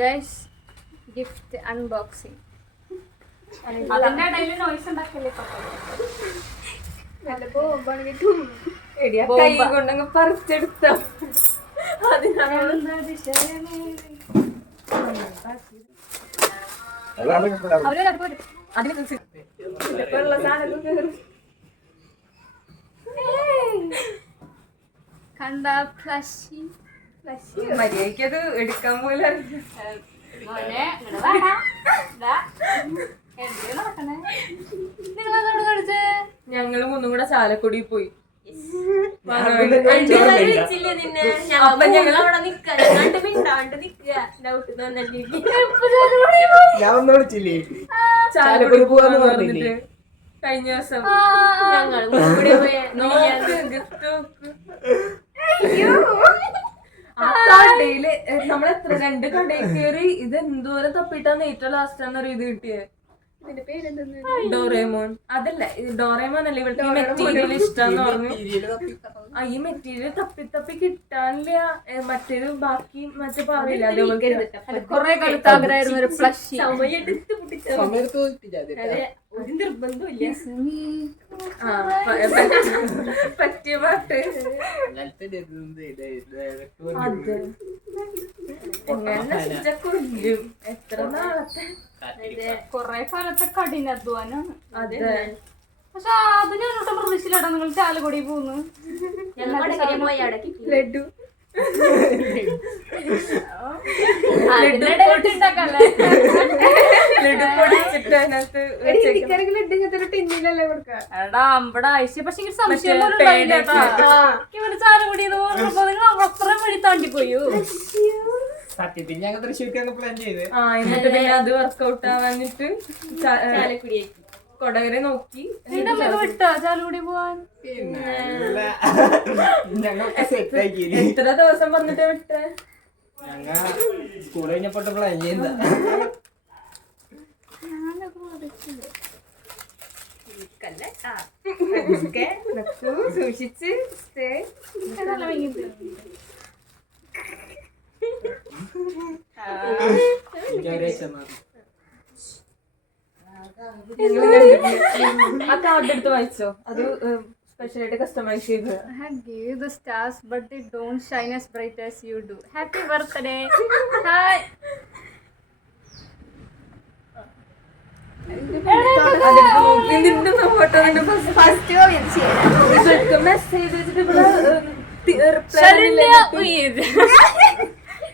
Guys gift unboxing. അതിന്റെ ഇടയിൽ noise ഉണ്ടാക്കല്ലേ കൈ കൊണ്ടങ്ങ് പറിച്ചെടുത്തോ. കണ്ട ഫ്ലഷി മര്യാദക്കത് എടുക്കാൻ പോലും അറിയില്ല. ഞങ്ങള് മൂന്നും കൂടെ ചാലക്കുടി പോയി. ചാലക്കുടി പോവാന്ന് പറഞ്ഞിട്ട് കഴിഞ്ഞ ദിവസം ആ കടയില് നമ്മളെത്ര 2 കടയിൽ കയറി. ഇത് എന്തോരം തപ്പിട്ടാന്ന് ഏറ്റവും ലാസ്റ്റാണ് ഇത് കിട്ടിയത്. ഡോറേമോൻ. അതല്ല, ഡോറേമോൻ അല്ല, ഇവൾക്ക് ഈ മെറ്റീരിയൽ ഇഷ്ടാന്ന് പറഞ്ഞു. ഈ മെറ്റീരിയൽ തപ്പി തപ്പി കിട്ടാനില്ല. മറ്റേത് ബാക്കി മറ്റേ പാവില്ല. കൊറേ കാലത്ത് ആഗ്രഹമായിരുന്നു ഒരു ഫ്ലഷി. ഒരു നിർബന്ധമില്ല. പറ്റിയ പാട്ട് കൊല്ലും. എത്ര നാളത്തെ കൊറേ കാലത്തെ കഠിനാധ്വാനാണ്. പക്ഷെ അതിനൊരു പ്രതീക്ഷയിലാട്ടോ നിങ്ങൾ ചാലക്കുടി പോകുന്നു. ലഡു പൊടിച്ചിട്ട് അതിനകത്ത് ടിന്നിലല്ലേ കൊടുക്കാം. എടാ അമ്പടെ ആഴ്ച. പക്ഷെ എനിക്ക് സംശയം ഇവിടെ ചാലക്കുടി അത്രയും വഴി താണ്ടിപ്പോയോ. സത്യത്തിൽ ഞങ്ങൾ തൃശ്ശൂർക്ക് പ്ലാൻ ചെയ്ത് എന്നിട്ട് പിന്നെ അത് വർക്ക്ഔട്ട് ആവാനിട്ട് കൊടകരെ നോക്കി വിട്ടോ ചാലക്കുടി പോവാൻ. എത്ര ദിവസം വന്നിട്ട് വിട്ടേ? ഞങ്ങ സ്കൂൾ കഴിഞ്ഞപ്പോട്ട് പ്ലാൻ ചെയ്യുന്ന. സൂക്ഷിച്ച് ആ കാർഡ് എടുത്ത് വായിച്ചോ. അത് സ്പെഷ്യലായിട്ട് കസ്റ്റമൈസ് ചെയ്ത്. Give the stars but they don't shine as bright as you do. Happy birthday. Hi.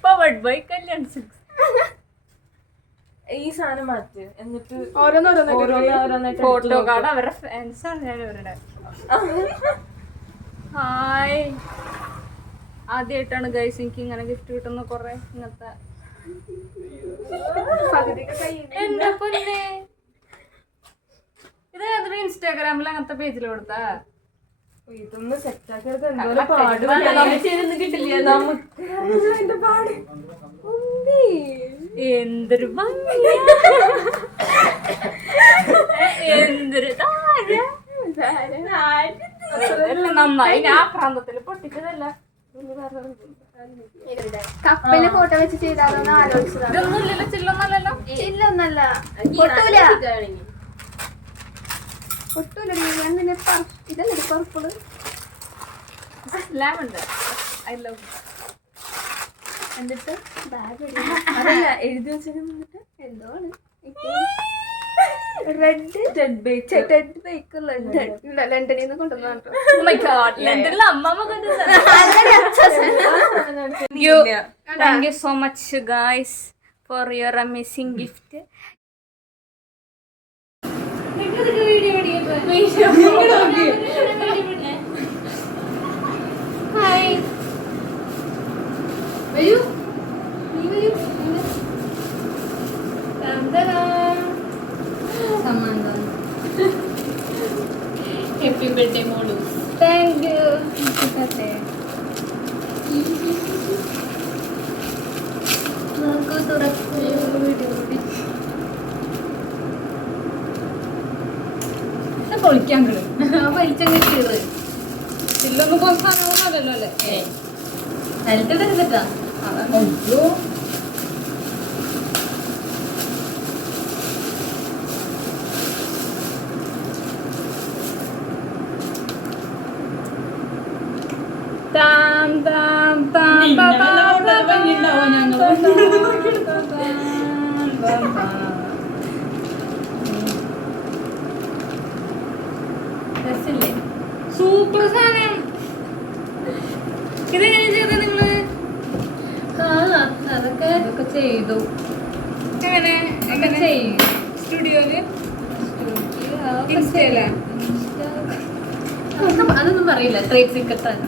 Powered by Kalyan Silks. ഈ സാധനം മാറ്റ്. എന്നിട്ട് ഫോട്ടോ കാർഡ് അവരുടെ ഫാൻസ് ആണ് ഞാൻ ഇവരുടെ. ഹായ്. ആദ്യമായിട്ടാണ് ഗൈസ് എനിക്ക് ഇങ്ങനെ ഗിഫ്റ്റ് കിട്ടുന്ന. കൊറേ ഇങ്ങനത്തെ എന്റെ പൊന്നെ. ഇത് ഏതൊരു ഇൻസ്റ്റാഗ്രാമിൽ അങ്ങനത്തെ പേജിൽ കൊടുത്താ ഇതൊന്ന് സെറ്റാക്കി എന്തോരം പാടും കിട്ടില്ല നമുക്ക്. പാട് എന്തൊരു എന്തൊരു നന്നായി. ഞാൻ പ്രാന്തത്തില് പൊട്ടിച്ചതല്ല. കപ്പല് ഫോട്ടോ വെച്ച് ചെയ്താലോന്ന് ആലോചിച്ചതാണ്. ഇതൊന്നുമില്ലല്ലോ. ചില്ലൊന്നല്ലല്ലോ. ചില്ലൊന്നല്ല. പൊട്ടൂല. ഇതല്ലേ പർപ്പിള് ലാവൻഡർ. I love. എന്നിട്ട് ബാഗ് അതല്ല എഴുതി വെച്ചത്. എന്തോണ് റെഡ് ബേക്ക് ലണ്ടനിൽ നിന്ന് കൊണ്ടുവന്നു. Thank you so much guys for your amazing gift. Hi. വരൂ. നീ വരൂ. Happy birthday മോളു. Thank you. പൊളിക്കാൻ വലിച്ചങ്ങ് ചെയ്ത് ചില്ലൊന്നും കൊറച്ചാണല്ലോ അല്ലേ. രസില്ലേ? സൂപ്പർ സാധനം. ഇതെങ്ങനെ ചെയ്തത് നിങ്ങള്? അതൊക്കെ ചെയ്തു. എങ്ങനെ ചെയ്യും? സ്റ്റുഡിയോയില് ഇൻസ്റ്റയിലാ? അതൊന്നും പറയില്ല, ട്രേഡ് സീക്രട്ടാണ്.